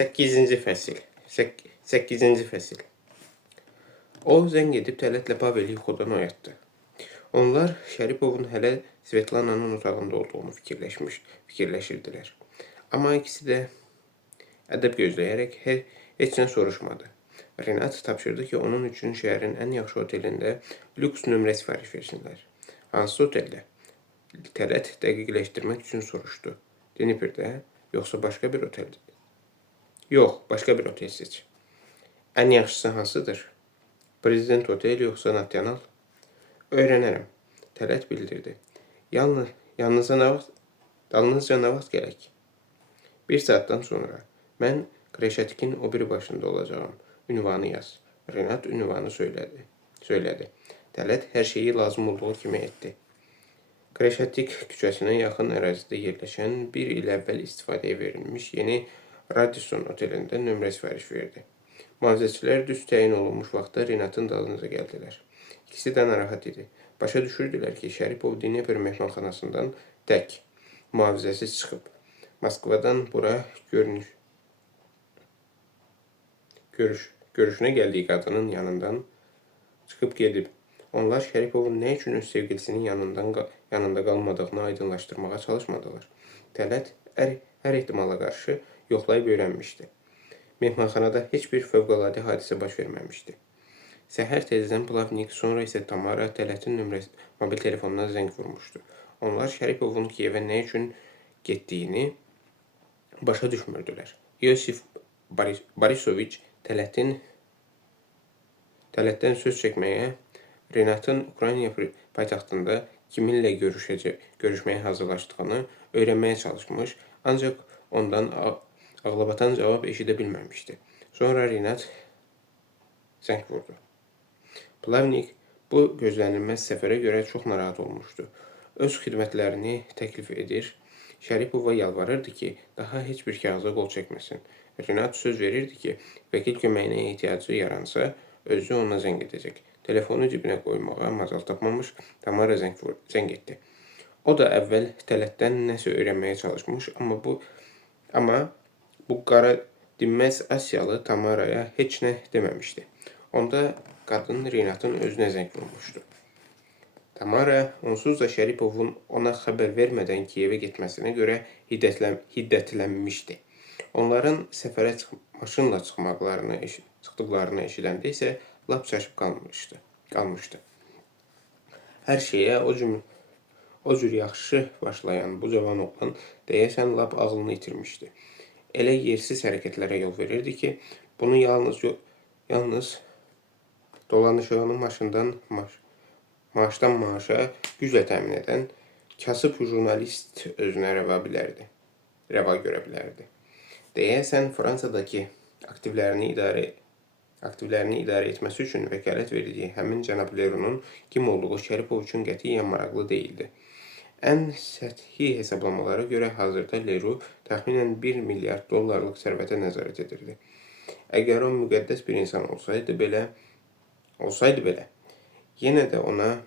8-ci fəsil. 8-ci fəsil. O zəng edib Tələtlə Paveli yuxudan oyatdı. Onlar Şəripovun hələ Svetlananın otağında olduğunu fikirləşirdilər. Amma ikisi də ədəb gözləyərək heç nə soruşmadı. Renat tapşırdı ki, onun üçün şəhərin ən yaxşı otelində lüks nömrə sifariş versinlər. Hansı oteldə? Tələt dəqiqləşdirmək üçün soruşdu. Dnipirdə, yoxsa başqa bir oteldə? Yox, başqa bir otel seç. Ən yaxşısı hansıdır? Prezident otel yoxsa Nasional? Öyrənərəm. Tələt bildirdi. Dalınızca nə vaxt gələk? 1 saatdan sonra. Mən Kreşətikin o biri başında olacağım. Ünvanı yaz. Renat ünvanı söylədi. Tələt hər şeyi lazım olduğu kimi etdi. Kreşətik küçəsinə yaxın ərazidə yerləşən bir il əvvəl istifadəyə verilmiş yeni Radisson otelində nömrə sifariş verdi. Mühafizəçilər düz təyin olunmuş vaxtda Renatın dalınca gəldilər. İkisi də narahat idi. Başa düşürdülər ki, Şəripov Dnepr mehmanxanasından tək, mühafizəsiz çıxıb. Moskvadan bura görüşünə gəldiyi qadının yanından çıxıb gedib. Onlar Şəripovun nə üçün öz sevgilisinin yanında qalmadığını aydınlaşdırmağa çalışmadılar. Tələt hər ehtimala qarşı yoxlayıb öyrənmişdi. Mehmanxanada heç bir fövqəladə hadisə baş verməmişdi. Səhər tezdən Plavnik, sonra isə Tamara Tələtin mobil telefonuna zəng vurmuşdu. Onlar Şəripovun Kiyevə nə üçün getdiyini başa düşmürdülər. Yosif Borisoviç Tələtdən söz çəkməyə, Renatın Ukrayna paytaxtında kiminlə görüşməyə hazırlaşdığını öyrənməyə çalışmış, ancaq ondan ağlabatan cavab eşidə bilməmişdi. Sonra Renat zəng vurdu. Plavnik bu gözlənilməz səfərə görə çox narahat olmuşdu. Öz xidmətlərini təklif edir, Şəripova yalvarırdı ki, daha heç bir kağıza qol çəkməsin. Renat söz verirdi ki, vəkil köməyinə ehtiyacı yaransa, özü ona zəng edəcək. Telefonu cibinə qoymağa macal tapmamış, Tamara zəng etdi. O da əvvəl Tələtdən nəsə öyrənməyə çalışmış, amma bu qara dinməz Asiyalı Tamaraya heç nə deməmişdi. Onda qadın Renatın özünə zəng vurmuşdu. Tamara onsuz da Şəripovun ona xəbər vermədən Kiyevə getməsinə görə hiddətlənmişdi. Onların səfərə maşınla çıxdıqlarını eşidəndə isə lap çaşıb qalmışdı. Hər şeyə o cür yaxşı başlayan bu cavan oğlan deyəsən lap ağlını itirmişdi. Elə yersiz hərəkətlərə yol verirdi ki, bunu yalnız dolanışığını maaşdan maaşa güclə təmin edən kasıb jurnalist özünə rəva görə bilərdi. Deyəsən, Fransadakı aktivlərini idarə etməsi üçün vəkalət verdiyi həmin cənab Lerounun kim olduğu Şəripov üçün qətiyyən maraqlı deyildi. Ən səthi hesablamalara görə hazırda Leroux təxminən 1 milyard dollarlıq sərvətə nəzarət edirdi. Əgər o müqəddəs bir insan olsaydı belə, yenə də onun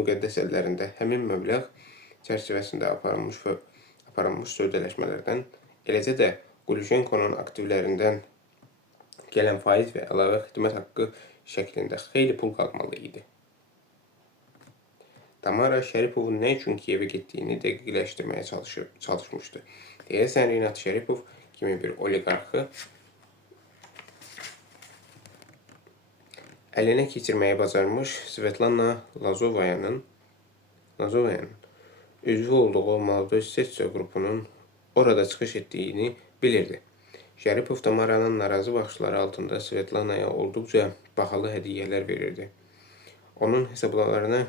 müqəddəs əllərində həmin məbləğ çərçivəsində aparılmış sövdələşmələrdən, eləcə də Qulushenkonun aktivlərindən gələn faiz və əlavə xidmət haqqı şəklində xeyli pul qalmalı idi. Tamara Şəripovun nə üçün Kiyevə getdiyini dəqiqləşdirməyə çalışmışdı. Deyəsən, Renat Şəripov kimi bir oliqarxı əlinə keçirməyə bacarmış Svetlana Lazovayanın üzvü olduğu Molodoj Setso qrupunun orada çıxış etdiyini bilirdi. Şəripov Tamaranın narazı baxışları altında Svetlanaya olduqca bahalı hədiyyələr verirdi. Onun hesablarını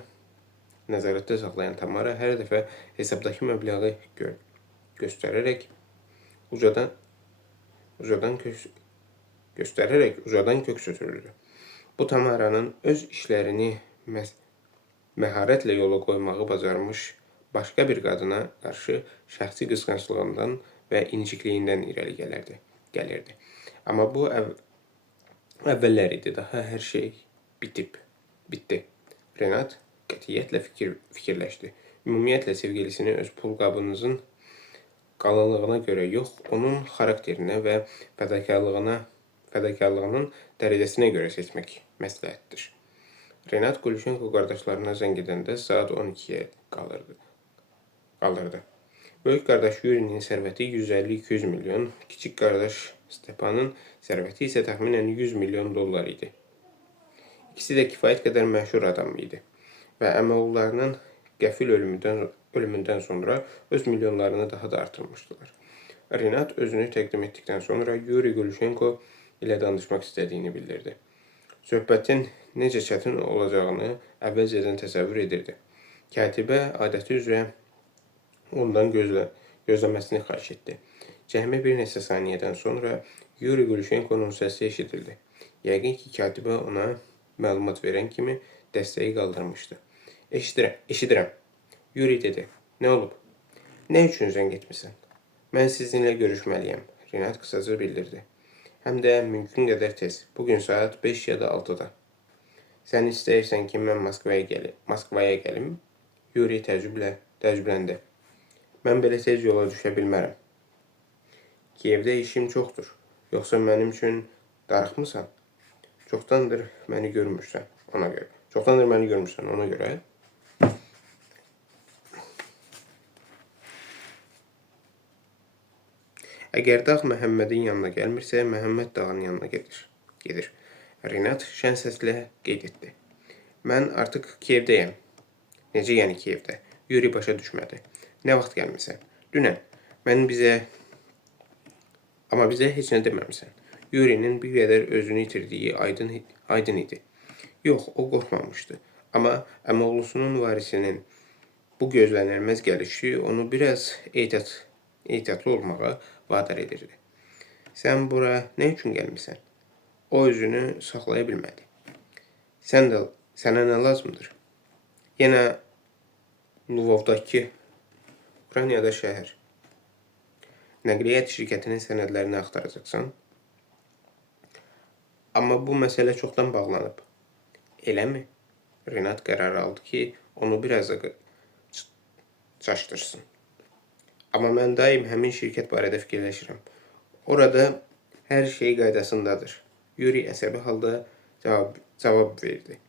nəzarətdə saxlayan Tamara hər dəfə hesabdakı məbləği göstərərək ucadan köks ötürürdü. Bu Tamaranın öz işlərini məharətlə yola qoymağı bacarmış başqa bir qadına qarşı şəxsi qısqanclığından və incikliyindən irəli gəlirdi. Amma bu əvvəllər idi, daha hər şey bitdi. Renat qətiyyətlə fikirləşdi. Ümumiyyətlə sevgilisini öz pulqabınızın qalınlığına görə yox, onun xarakterinə və fədakarlığının dərəcəsinə görə seçmək məsləhətdir. Renat Gulüşenko qardaşlarına zəng edəndə saat 12-yə qalırdı. Böyük qardaş Yurinin sərvəti 150-200 milyon, kiçik qardaş Stepanın sərvəti isə təxminən 100 milyon dollar idi. İkisi də kifayət qədər məşhur adam idi və əmioğullarının qəfil ölümündən sonra öz milyonlarını daha da artırmışdılar. Renat özünü təqdim etdikdən sonra Yuri Gulüşenko ilə danışmaq istədiyini bildirdi. Söhbətin necə çətin olacağını əvvəlcədən təsəvvür edirdi. Katibə adəti üzrə ondan gözləməsini xahiş etdi. Cəmi bir neçə saniyədən sonra Yuri Gulüşenkonun səsi eşidildi. Yəqin ki, katibə ona məlumat verən kimi dəstəyi qaldırmışdı. Eşidirəm. Yuri dedi. Nə olub? Nə üçün zəng etmisən? Mən sizinlə görüşməliyəm. Renat qısaca bildirdi. Həm də mümkün qədər tez. Bugün saat 5 ya da 6-da. Sən istəyirsən ki, mən Moskvaya gəlim? Yuri təəccübləndi. Mən belə tez yola düşə bilmərəm. Kiyevdə işim çoxdur. Yoxsa mənim üçün darıxmısan? Çoxdandır məni görmürsən ona görə. Əgər Dağ Məhəmmədin yanına gəlmirsə, Məhəmməd Dağın yanına gedir. Renat şən səslə qeyd etdi. Mən artıq Kiyevdəyəm. Necə yəni Kiyevdə? Yuri başa düşmədi. Nə vaxt gəlmirsən? Dünən. Amma bizə heç nə deməmisən. Yurinin bir qədər özünü itirdiyi aydın idi. Yox, o qorxmamışdı. Amma əmioğlusunun varisinin bu gözlənilməz gəlişi onu biraz ehtiyatlı olmağa vadar edirdi. Sən bura nə üçün gəlmirsən? O özünü saxlaya bilmədi. Sənə nə lazımdır? Yenə Lvovdakı Ukraynada şəhər. Nəqliyyat şirkətinin sənədlərini axtaracaqsan. Amma bu məsələ çoxdan bağlanıb. Eləmi? Renat qərar aldı ki, onu biraz da çaşdırsın. Amma mən daim həmin şirkət barədə fikirləşirəm. Orada hər şey qaydasındadır. Yuri əsəbi halda cavab verdi.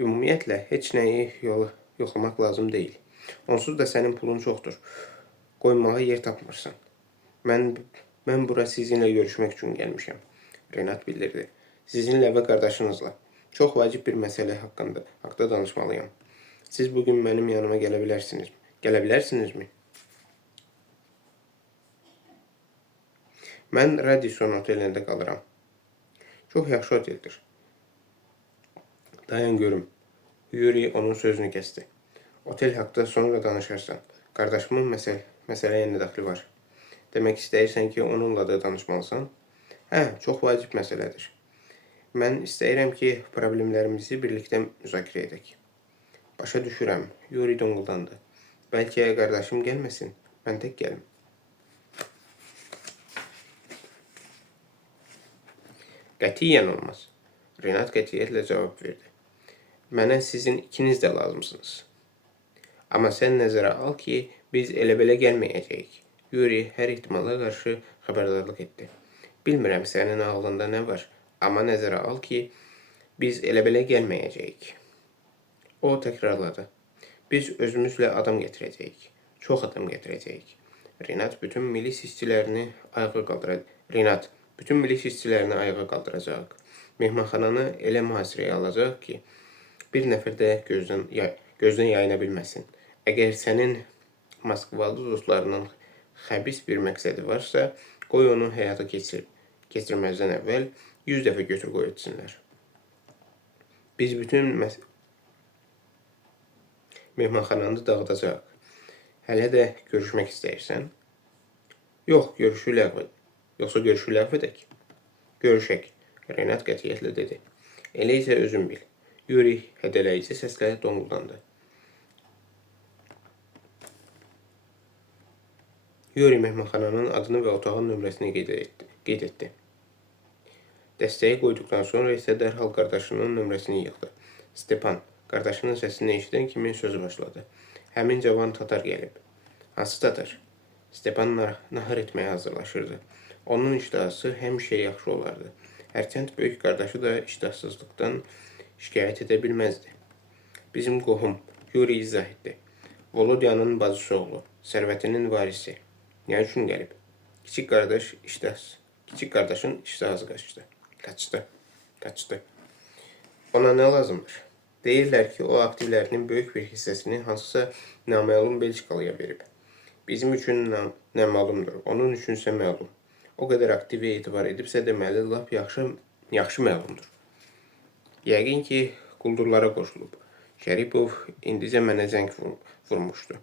Ümumiyyətlə, heç nəyi yoxlamaq lazım deyil. Onsuz da sənin pulun çoxdur. Qoymağa yer tapmırsan. Mən bura sizinlə görüşmək üçün gəlmişəm. Renat bildirdi. Sizinlə və qardaşınızla. Çox vacib bir məsələ haqda danışmalıyam. Siz bugün mənim yanıma gələ bilərsinizmi? Mən Radisson otelində qalıram. Çox yaxşı oteldir. Dayan görüm. Yuri onun sözünü kəsdi. Otel haqda sonra danışarsan. Qardaşımın məsələyə nə daxili var? Demək istəyirsən ki, onunla da danışmalısan? Hə, çox vacib məsələdir. Mən istəyirəm ki, problemlərimizi birlikdə müzakirə edək. Başa düşürəm. Yuri donquldandı. Bəlkə qardaşım gəlməsin. Mən tək gəlim. Qətiyyən olmaz. Renat qətiyyətlə cavab verdi. Mənə sizin ikiniz də lazımsınız. Amma sən nəzərə al ki, biz elə-belə gəlməyəcəyik. Yuri hər ehtimala qarşı xəbərdarlıq etdi. Bilmirəm sənin ağlında nə var, amma nəzərə al ki, biz elə-belə gəlməyəcəyik. O təkrarladı. Biz özümüzlə adam gətirəcəyik. Çox adam gətirəcəyik. Renat bütün milis işçilərini ayağa qaldıracaq. Mehmanxananı elə mühasirəyə alacaq ki, bir nəfər də gözdən yayına bilməsin. Əgər sənin Moskvalı dostlarının xəbis bir məqsədi varsa, qoy onu həyata keçirməzdən əvvəl 100 dəfə götür qoy etsinlər. Biz bütün mehmanxananı dağıdacaq. Hələ də görüşmək istəyirsən? Yoxsa görüşü ləğv edək? Görüşək, Renat qətiyyətlə dedi. Elə isə özün bil. Yuri hədələyici səslə donquldandı. Yuri mehmanxananın adını və otağın nömrəsini qeyd etdi. Dəstəyi qoyduqdan sonra isə dərhal qardaşının nömrəsini yığdı. Stepan, qardaşının səsini eşidən kimi sözü başladı. Həmin cavan tatar gəlib. Hansı tatar? Stepan nahar etməyə hazırlaşırdı. Onun iştahası həmişə yaxşı olardı. Hərçənd böyük qardaşı da iştahsızlıqdan şikayət edə bilməzdi. Bizim qohum Yuri izah etdi. Volodyanın bacısı oğlu, sərvətinin varisi. Nə üçün gəlib? Kiçik qardaşın iştahı qaçdı. Ona nə lazımdır? Deyirlər ki, o aktivlərinin böyük bir hissəsini hansısa naməlum Belçikalıya verib. Bizim üçün nə məlumdur, onun üçünsə məlum. O qədər aktivə etibar edibsə deməli, lap yaxşı məlumdur. Yəqin ki, quldurlara qoşulub. Şəripov indicə mənə zəng vurmuşdu.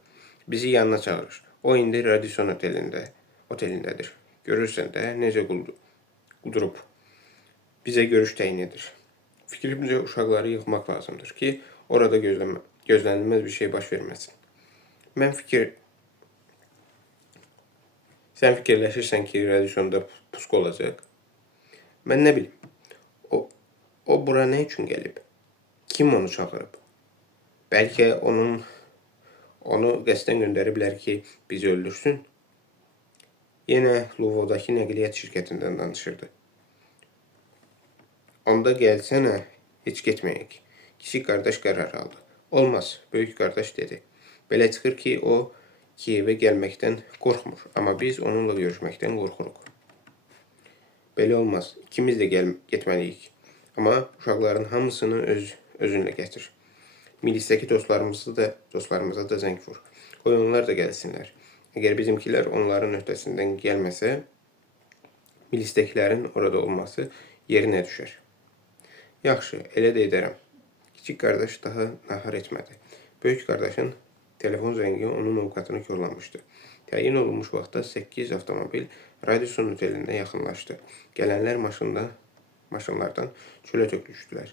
Bizi yanına çağırır. O indi Radisson otelindədir. Görürsən də necə quldurub. Bizə görüş təyin edir. Fikrimcə uşaqları yığmaq lazımdır ki, orada gözlənilməz bir şey baş verməsin. Sən fikirləşirsən ki, Radissonda puska olacaq. Mən nə bilim. O bura nə üçün gəlib? Kim onu çağırıb? Bəlkə onu qəsdən göndəriblər ki, bizi öldürsün. Yenə Luvodakı nəqliyyat şirkətindən danışırdı. Onda gəlsənə, heç getməyək. Kiçik qardaş qərar aldı. Olmaz, böyük qardaş dedi. Belə çıxır ki, o Kiyevə gəlməkdən qorxmur, amma biz onunla görüşməkdən qorxuruq. Belə olmaz, ikimiz də getməliyik. Amma uşaqların hamısını özünlə gətir. Milisdəki dostlarımıza da zəng vur. Qoy onlar da gəlsinlər. Əgər bizimkilər onların öhdəsindən gəlməsə, milisdəkilərin orada olması yerinə düşər. Yaxşı, elə də edərəm. Kiçik qardaş daha nahar etmədi. Böyük qardaşın telefon zəngi onun ovqatını korlamışdı. Təyin olunmuş vaxtda 8 avtomobil Radisson otelində yaxınlaşdı. Gələnlər maşınlardan çölə tökülüşdülər.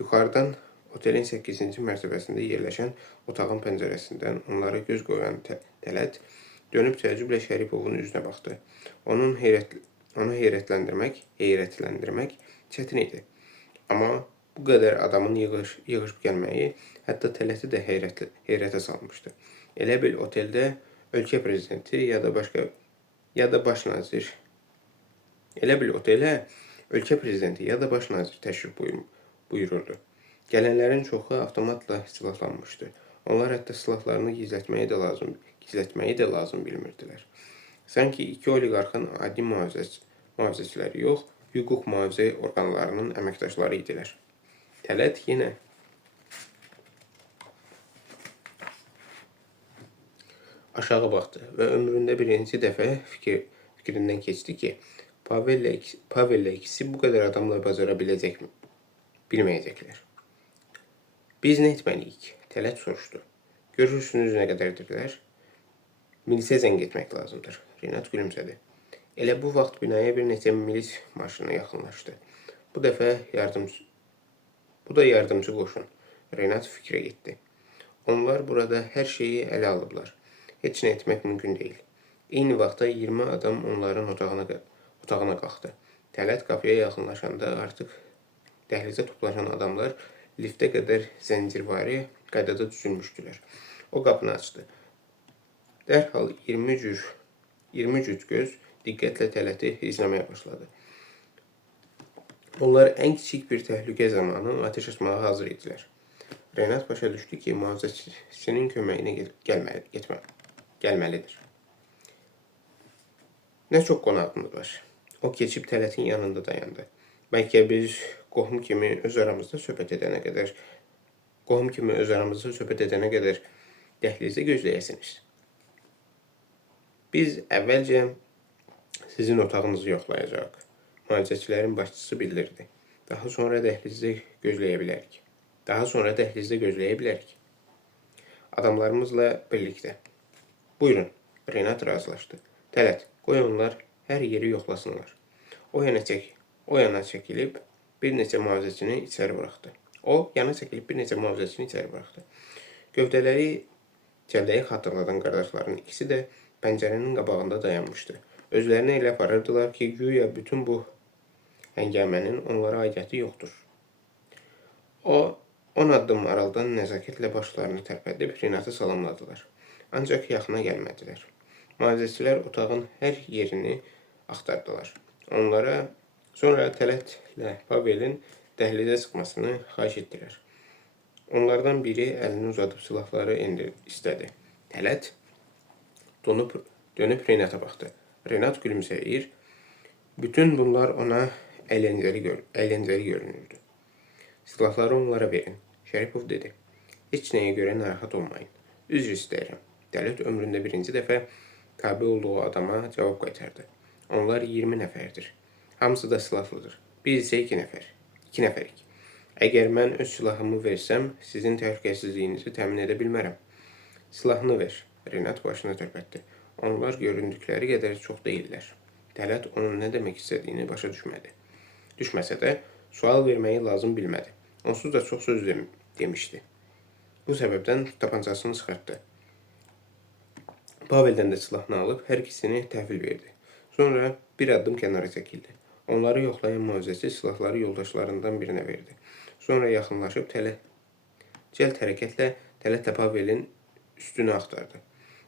Yuxarıdan otelin 8-ci mərtəbəsində yerləşən otağın pəncərəsindən onlara göz qoyan Tələt dönüb təəccüblə Şəripovun üzünə baxdı. Onu heyrətləndirmək çətin idi. Amma bu qədər adamın yığışıb gəlməyi hətta Tələti də heyrətə salmışdı. Elə bil oteldə ölkə prezidenti ya da baş nazir təşrif buyururdu. Gələnlərin çoxu avtomatla silahlanmışdı. Onlar hətta silahlarını gizlətməyi də lazım bilmirdilər. Sanki iki oliqarxın adi mühafizəçiləri yox, hüquq mühafizə orqanlarının əməkdaşları idilər. Tələt yenə aşağı baxdı və ömründə birinci dəfə fikrindən keçdi ki, Pavellə ikisi bu qədər adamla bacara bilməyəcəklər. Biz nə etməliyik? Tələt soruşdu. Görürsünüz nə qədərdirlər? Milisə zəng etmək lazımdır. Renat gülümsədi. Elə bu vaxt binaya bir neçə milis maşını yaxınlaşdı. Bu da yardımcı qoşun. Renat fikrə getdi. Onlar burada hər şeyi ələ alıblar. Heç nə etmək mümkün deyil. Eyni vaxtda 20 adam onların otağına qalxdı. Tələt qapıya yaxınlaşanda artıq dəhlizə toplaşan adamlar liftə qədər zəncirvari qaydada düzülmüşdülər. O qapını açdı. Dərhal 20 cüt göz diqqətlə Tələti izləməyə başladı. Onlar ən kiçik bir təhlükə zamanı ateş açmağa hazır idilər. Renat başa düşdü ki, mühafizəçisinin köməyinə gəlməlidir. Nə çox qonağımız var. O keçib Tələtin yanında dayandı. Bəlkə biz qohum kimi öz aramızda söhbət edənə qədər dəhlizdə gözləyəsiniz. Biz əvvəlcə sizin otağınızı yoxlayacaq. Mühafizəçilərin başçısı bildirdi. Daha sonra dəhlizdə gözləyə bilərik. Adamlarımızla birlikdə. Buyurun, Renat razılaşdı. Tələt, qoy onlar hər yeri yoxlasınlar. O yana çəkilib bir neçə mühafizəçini içəri buraxdı. Gövdələri cəlləyi xatırladan qardaşların ikisi də pəncərənin qabağında dayanmışdı. Özlərini elə aparırdılar ki, güya bütün bu həngamənin onlara aidiyyəti yoxdur. O 10 addım aralıdan nəzakətlə başlarını tərpədib Renatı salamladılar. Ancaq yaxına gəlmədilər. Mühafizəçilər otağın hər yerini axtardılar. Sonra Tələtlə Pavelin dəhlizə çıxmasını xahiş etdilər. Onlardan biri əlini uzadıb silahları istədi. Tələt dönüb Renata baxdı. Renat gülümsəyir. Bütün bunlar ona əyləncəli görünürdü. Silahları onlara verin, Şəripov dedi. Heç nəyə görə narahat olmayın. Üzr istəyirəm. Tələt ömründə birinci dəfə tabi olduğu adama cavab qaytardı. Onlar 20 nəfərdir. Hamısı da silahlıdır. Biz isə 2 nəfər. 2 nəfərik. Əgər mən öz silahımı versəm, sizin təhlükəsizliyinizi təmin edə bilmərəm. Silahını ver. Renat başını tərpətdi. Onlar göründükləri qədər çox deyirlər. Tələt onun nə demək istədiyini başa düşməsə də, sual verməyi lazım bilmədi. Onsuz da çox söz demişdi. Bu səbəbdən tapancasını çıxartdı. Paveldən də silahını alıb hər ikisini təhvil verdi. Sonra bir addım kənara çəkildi. Onları yoxlayan mühafizəçi silahları yoldaşlarından birinə verdi. Sonra yaxınlaşıb cəld hərəkətlə Tələtlə Pavelin üstünü axtardı.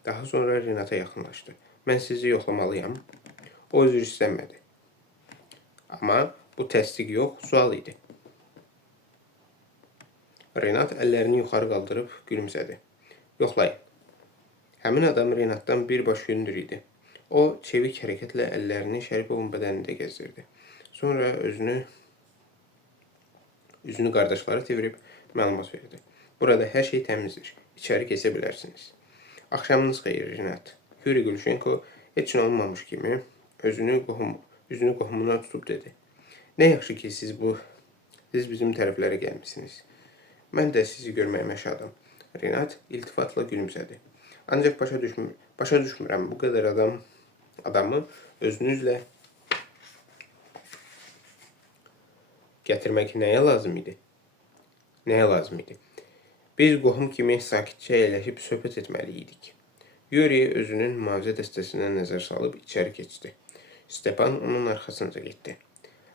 Daha sonra Renata yaxınlaşdı. Mən sizi yoxlamalıyam. O üzr istəmədi. Amma bu təsdiq yox, sual idi. Renat əllərini yuxarı qaldırıb gülümsədi. Yoxlayın. Həmin adam Renatdan birbaş hündür idi. O, çevik hərəkətlə əllərini Şəripovun bədənində gəzdirdi. Sonra üzünü qardaşlara çevirib məlumat verdi. Burada hər şey təmizdir. İçəri keçə bilərsiniz. Axşamınız xeyir, Renat. Yuri Gülşenko heç nə olmamış kimi üzünü qohumuna tutub dedi. Nə yaxşı ki, siz bizim tərəflərə gəlmişsiniz. Mən də sizi görməyimə şadam. Renat iltifatla gülümsədi. Ancaq başa düşmürəm bu qədər adamı özünüzlə gətirmək nəyə lazım idi? Biz qohum kimi sakitcə əyləşib söhbət etməli idik. Yuri özünün mühafizə dəstəsinə nəzər salıb içəri keçdi. Stepan onun arxasınca getdi.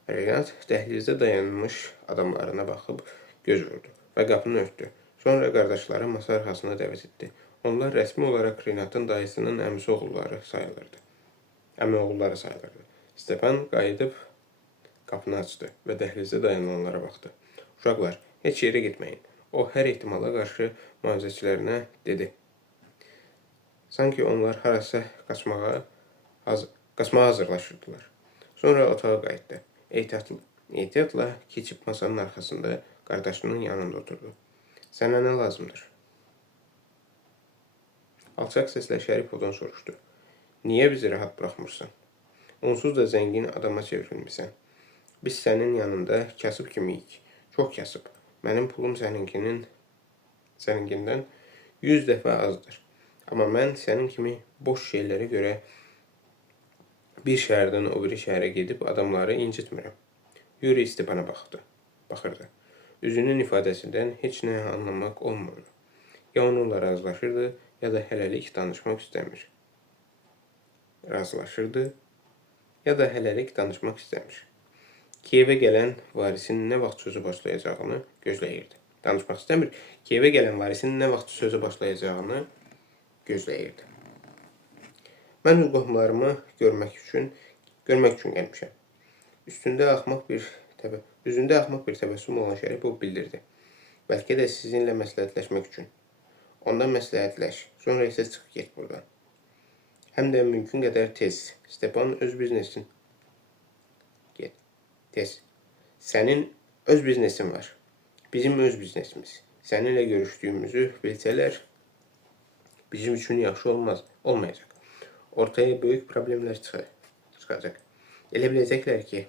Renat dəhlizdə dayanmış adamlarına baxıb göz vurdu və qapını örtdü. Sonra qardaşları masa arxasına dəvət etdi. Onlar rəsmi olaraq Renatın dayısının əmi oğulları sayılırdı. Stepan qayıdıb qapını açdı və dəhlizdə dayananlara baxdı. Uşaqlar, heç yerə getməyin. O hər ehtimala qarşı mühafizəçilərinə dedi. Sanki onlar harasa qaçmağa hazırlaşırdılar. Sonra otağa qayıtdı. Ehtiyatla keçib masanın arxasında qardaşının yanında oturdu. Sənə nə lazımdır? Alçaq səslə Şəripovdan soruşdu. Niyə bizi rahat buraxmırsan? Onsuz da zəngin adama çevrilmişsən. Biz sənin yanında kasıb kimiyik. Çox kasıb. Mənim pulum səninkindən 100 dəfə azdır. Amma mən sənin kimi boş şeylərə görə bir şəhərdən o biri şəhərə gedib adamları incitmirəm. Yuri Stepana baxırdı. Üzünün ifadəsindən heç nə anlamaq olmurdu. Ya onunla razılaşırdı, ya da hələlik danışmaq istəmir. Kiyevə gələn varisin nə vaxt sözü başlayacağını gözləyirdi. Danışmaq istəmir. Kiyevə gələn varisin nə vaxt sözü başlayacağını gözləyirdi. Mən öz qohumlarımı görmək üçün gəlmişəm. Üzündə axmaq bir təbəssüm olan Şəripov bildirdi. Bəlkə də sizinlə məsləhətləşmək üçün. Ondan məsləhətləş, sonra isə çıx get buradan. Həm də mümkün qədər tez. Stepan öz biznesin. Tez. Sənin öz biznesin var. Bizim öz biznesimiz. Səninlə görüşdüyümüzü bilsələr, bizim üçün yaxşı olmayacaq. Ortaya böyük problemlər çıxacaq. Elə biləcəklər ki,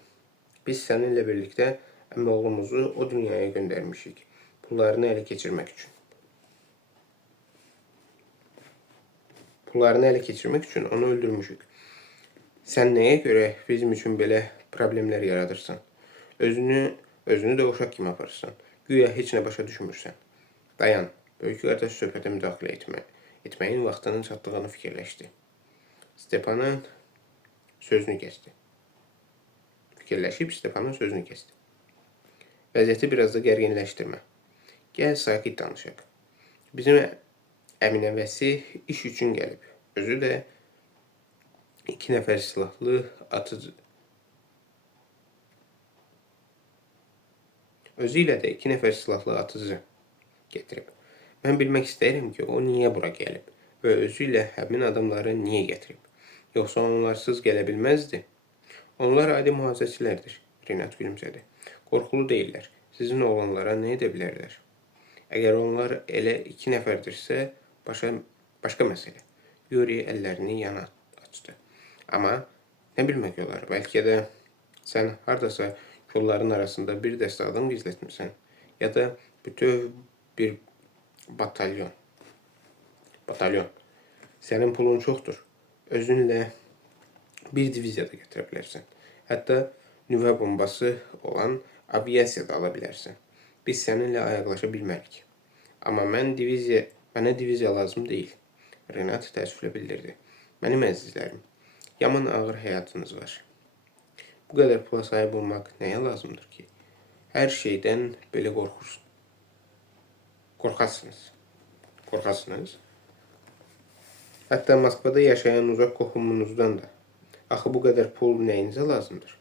biz səninlə birlikdə əmioğlumuzu o dünyaya göndərmişik. Pullarını ələ keçirmək üçün onu öldürmüşük. Sən nəyə görə bizim üçün belə problemlər yaradırsan? Özünü də uşaq kimi aparırsan. Güya heç nə başa düşmürsən. Dayan, böyük qardaş söhbətə müdaxilə etməyin vaxtının çatdığını fikirləşdi. Stepanın sözünü kəsdi. Vəziyyəti biraz da gərginləşdirmə. Gəl, sakit danışaq. Bizim əminəvəsi iş üçün gəlib. Özü də 2 nəfər silahlı atıcı özü ilə də 2 nəfər silahlı atıcı getirib. Mən bilmək istəyirəm ki, o niyə bura gəlib və özü ilə həmin adamları niyə gətirib? Yoxsa onlarsız gələ bilməzdi? Onlar adi mühafizəçilərdir. Renat gülümsədi. Qorxulu deyirlər. Sizin oğlanlara nə edə bilərlər? Əgər onlar elə 2 nəfərdirsə, başqa məsələ. Yuri əllərini yana açdı. Amma nə bilmək olar? Bəlkə də sən hardasa kolların arasında bir dəstə adam gizlətmirsən, ya da bütöv bir batalyon. Sənin pulun çoxdur. Özünlə bir diviziya da gətirə bilərsən. Hətta nüvə bombası olan aviasiya da ala bilərsən. Biz səninlə ayaqlaşa bilmərik. Amma mənə diviziya lazım deyil. Renat təəssüflə bildirdi. Mənim əzizlərim, yaman ağır həyatınız var. Bu qədər pula sahib olmaq nəyə lazımdır ki? Hər şeydən belə qorxasınız. Hətta Moskvada yaşayan uzaq qohumunuzdan da. Axı bu qədər pul nəyinizə lazımdır?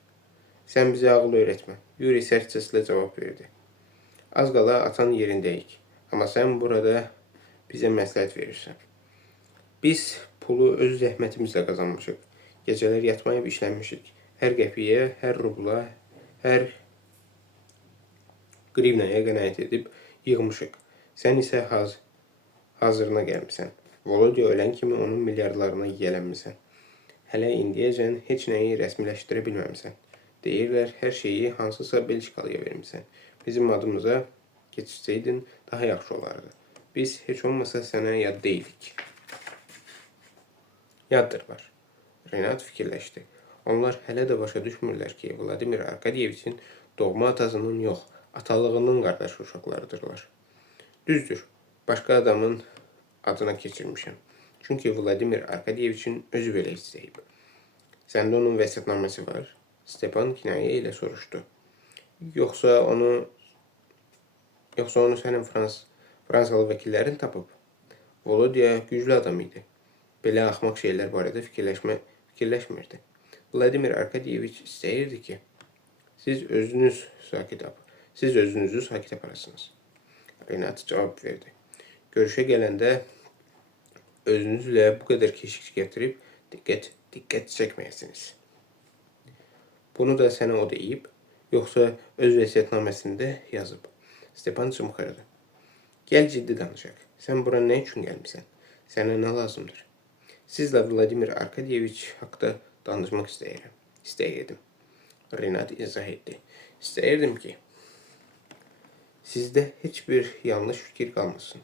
Sən bizə ağıl öyrətmə. Yuri sərt səslə cavab verdi. Az qala atan yerindəyik. Amma sən burada bizə məsləhət verirsən. Biz pulu öz zəhmətimizlə qazanmışıq. Gecələr yatmayıb işlənmişik. Hər qəpiyə, hər rubla, hər qrivnaya qənaət edib yığmışıq. Sən isə hazırına gəlmisən. Volodya ölən kimi onun milyardlarına yiyələnmisən. Hələ indiyəcən heç nəyi rəsmiləşdirə bilməmisən. Deyirlər, hər şeyi hansısa Belçikalıya vermisən. Bizim adımıza keçsəydin daha yaxşı olardı. Biz heç olmasa sənə yad deyilik. Yaddırlar. Renat fikirləşdi. Onlar hələ də başa düşmürlər ki, Vladimir Arkadyeviçin doğma atasının yox, atalığının qardaş uşaqlarıdırlar. Düzdür, başqa adamın adına keçirmişəm. Çünki Vladimir Arkadyeviçin özü belə istəyib. Səndə onun vəsiyyətnaməsi var? Stepan kinayə ilə soruşdu. Yoxsa onu sənin Fransalı vəkillərin tapıb? Volodya güclü adam idi. Belə axmaq şeylər barədə fikirləşmirdi. Vladimir Arkadyeviç istəyirdi ki, siz özünüzü sakit aparasınız. Renat cavab verdi. Görüşə gələndə özünüzlə bu qədər keşik gətirib diqqət çəkməyəsiniz. Bunu da sənə o deyib, yoxsa öz vəsiyyətnaməsində yazıb. Stepan çımxırdı. Gəl ciddi danışaq. Sən bura nə üçün gəlmisən? Sənə nə lazımdır? Sizlə Vladimir Arkadyeviç haqda danışmaq istəyirdim. Renat izah etdi. İstəyirdim ki, sizdə heç bir yanlış fikir qalmasın.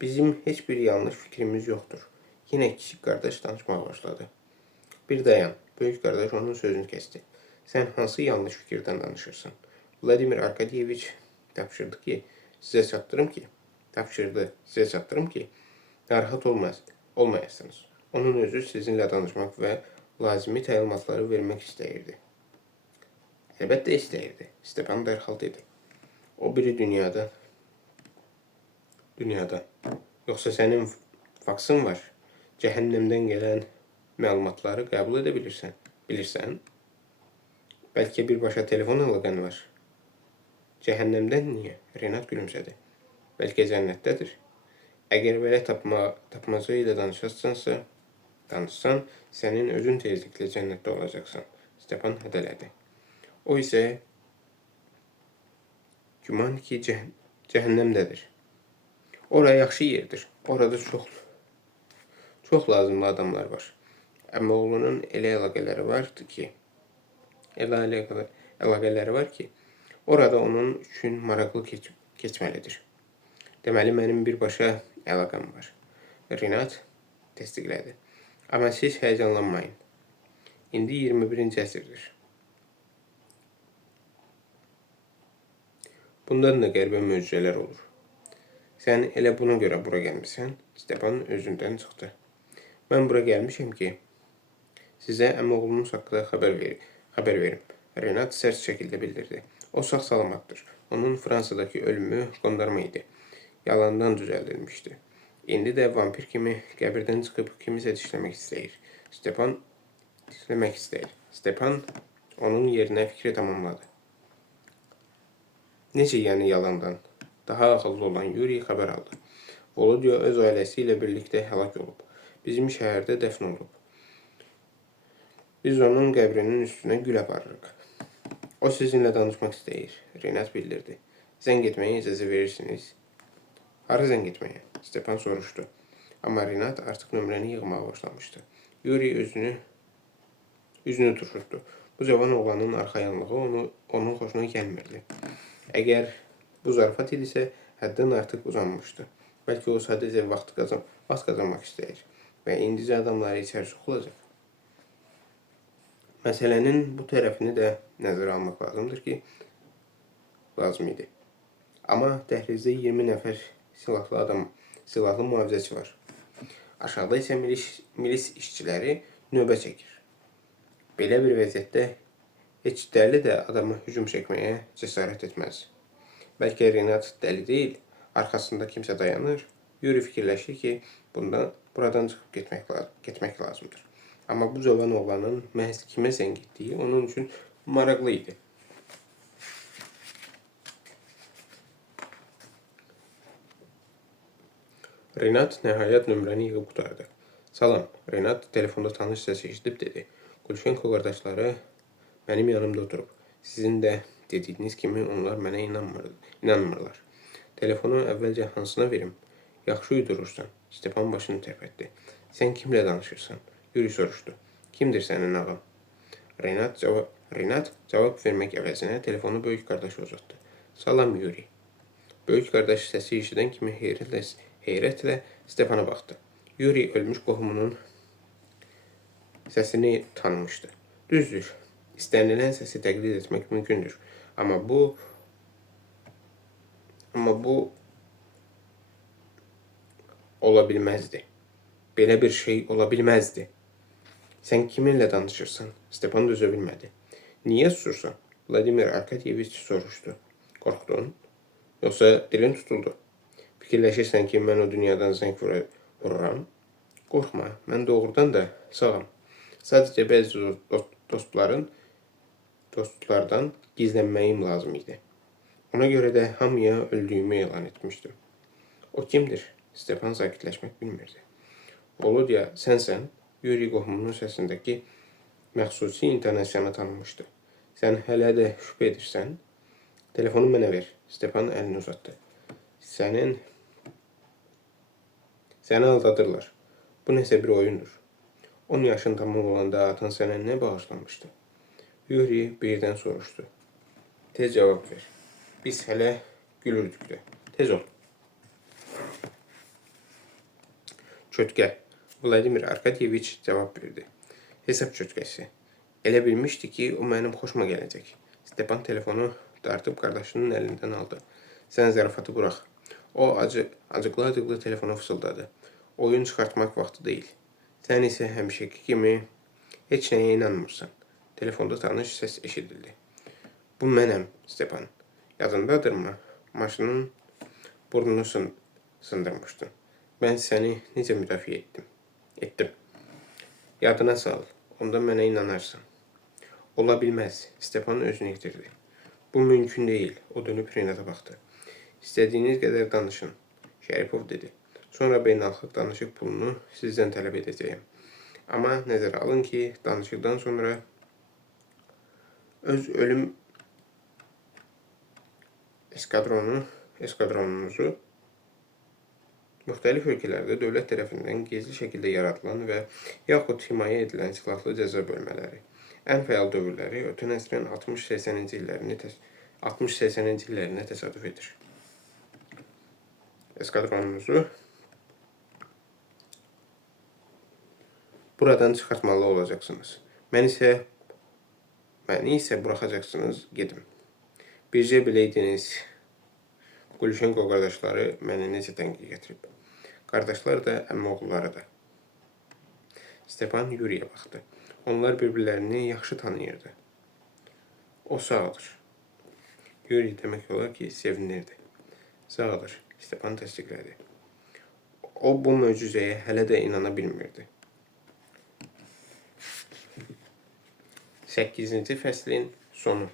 Bizim heç bir yanlış fikrimiz yoxdur. Yenə kiçik qardaş danışmağa başladı. Bir dayan, böyük qardaş onun sözünü kəsdi. Sən hansı yanlış fikirdən danışırsan? Vladimir Arkadyeviç tapşırdı sizə çatdırım ki, narahat olmayasınız. Onun özü sizinlə danışmaq və lazımi təlimatları vermək istəyirdi. Əlbəttə istəyirdi. Stepan dərhal dedi. O biri dünyada. Yoxsa sənin faksın var. Cəhənnəmdən gələn məlumatları qəbul edə bilirsən? Bəlkə birbaşa telefon əlaqən var. Cəhənnəmdən niyə? Renat gülümsədi. Bəlkə cənnətdədir. Əgər belə tapmaca ilə danışsan, sənin özün tezliklə cənnətdə olacaqsan. Stepan hədələdi. O isə güman ki, cəhənnəmdədir. Ora yaxşı yerdir. Orada çox lazımlı adamlar var. Əmioğlunun elə əlaqələri var ki, orada onun üçün maraqlı keçməlidir. Deməli, mənim birbaşa əlaqəm var. Renat təsdiqlədi. Amma siz həyəcanlanmayın. İndi 21-ci əsrdir. Bundan da qəribə möcüzələr olur. Sən elə buna görə bura gəlmisən? Stepan özündən çıxdı. Mən bura gəlmişəm ki, sizə əmioğlunuz haqqında xəbər verim. Renat sərt şəkildə bildirdi. O sağ-salamatdır. Onun Fransadakı ölümü qondarma idi. Yalandan düzəldilmişdi. İndi də vampir kimi qəbirdən çıxıb kimisə dişləmək istəyir. Stepan onun yerinə fikri tamamladı. Necə yəni yalandan? Daha ağıllı olan Yuri xəbər aldı. Volodya öz ailəsi ilə birlikdə həlak olub. Bizim şəhərdə dəfn olub. Biz onun qəbrinin üstünə gül aparırıq. O sizinlə danışmaq istəyir, Renat bildirdi. Zəng etməyə icazə verirsiniz? Hara zəng etməyə? Stepan soruşdu. Amma Renat artıq nömrəni yığmağa başlamışdı. Yuri üzünü turşutdu. Bu cavan oğlanın arxayınlığı onun xoşuna gəlmirdi. Əgər bu zarafat idisə, həddən artıq uzanmışdı. Bəlkə o sadəcə vaxt qazanmaq istəyir və indicə adamları içəri soxulacaq. Məsələnin bu tərəfini də nəzərə almaq lazım idi. Amma dəhlizdə 20 nəfər silahlı mühafizəçi var. Aşağıda isə milis işçiləri növbə çəkir. Belə bir vəziyyətdə heç dəli də adama hücum çəkməyə cəsarət etməz. Bəlkə Renat dəli deyil, arxasında kimsə dayanır. Yuri fikirləşir ki, buradan çıxıb getmək lazımdır. Amma bu cavan oğlanın məhz kimə zəng etdiyi onun üçün maraqlı idi. Renat nəhayət nömrəni yığıb qutardı. Salam, Renat telefonda tanış səs eşidib dedi. Gülşenko qardaşları mənim yanımda oturub. Sizin də dediyiniz kimi onlar mənə inanmırlar. Telefonu əvvəlcə hansına verim? Yaxşı uydurursan. Stepan başını tərpətdi. Sən kimlə danışırsan? Yuri soruşdu. Kimdir sənin ağam? Renat cavab vermək əvəzinə telefonu böyük qardaşı uzatdı. Salam Yuri. Böyük qardaş səsi eşidən kimi heyrətlə Stepana baxdı. Yuri ölmüş qohumunun səsini tanımışdı. Düzdür, istənilən səsi təqlid etmək mümkündür. Amma bu ola bilməzdi. Belə bir şey ola bilməzdi. Sən kiminlə danışırsan? Stepan dözə bilmədi. Niyə susursan? Vladimir Arkadyeviç soruşdu. Qorxdun? Yoxsa dilin tutuldu? Fikirləşirsən ki, mən o dünyadan zəng vururam? Qorxma, mən doğrudan da sağam. Sadəcə bəzi dostlardan gizlənməyim lazım idi. Ona görə də hamıya öldüyümü elan etmişdim. O kimdir? Stepan sakitləşmək bilmirdi. Volodya, sənsən? Yuri qohumunun səsindəki məxsusi intonasiyanı tanımışdı. Sən hələ də şübhə edirsən? Telefonu mənə ver. Stepan əlini uzatdı. Səni aldadırlar. Bu nəsə bir oyundur. 10 yaşın tamam olanda atan sənə nə bağışlamışdı? Yuri birdən soruşdu. Tez cavab ver. Biz hələ gülürdük də. Tez ol. Çötkə. Vladimir Arkadyeviç cavab verdi. Hesab çötkəsi. Elə bilmişdi ki, o mənim xoşuma gələcək. Stepan telefonu dartıb qardaşının əlindən aldı. Sən zarafatı burax. O acıqlı telefonu fısıldadı. Oyun çıxartmaq vaxtı deyil. Sən isə həmişəki kimi heç nəyə inanmırsan. Telefonda tanış səs eşidildi. Bu mənəm, Stepan. Yadındadırmı? Maşının burnunu sındırmışdın. Mən səni necə müdafiə etdim? Yadına sal. Onda mənə inanarsan. Ola bilməz. Stepan özünü itirdi. Bu mümkün deyil. O dönüb Renata baxdı. İstədiyiniz qədər danışın. Şərifov dedi. Sonra beynəlxalq danışıq pulunu sizdən tələb edəcəyim. Amma nəzərə alın ki, danışıqdan sonra öz ölüm eskadronunuzu müxtəlif ölkələrdə dövlət tərəfindən gizli şəkildə yaradılan və yaxud himayə edilən silahlı cəza bölmələri, ən fəal dövrləri ötən əsrin 60-80-ci illərinə təsadüf edir. Eskadronunuzu buradan çıxartmalı olacaqsınız. Məni isə buraxacaqsınız, gedim. Bircə biləydiniz, Gülşenko qardaşları məni necə təngə gətirib. Qardaşlar da, əmioğulları da. Stepan Yuriyə baxdı. Onlar bir-birlərini yaxşı tanıyırdı. O sağdır. Yuri demək olar ki, sevinirdi. Sağdır, Stepan təsdiqlədi. O bu möcüzəyə hələ də inana bilmirdi. 8-ci fəslin sonu.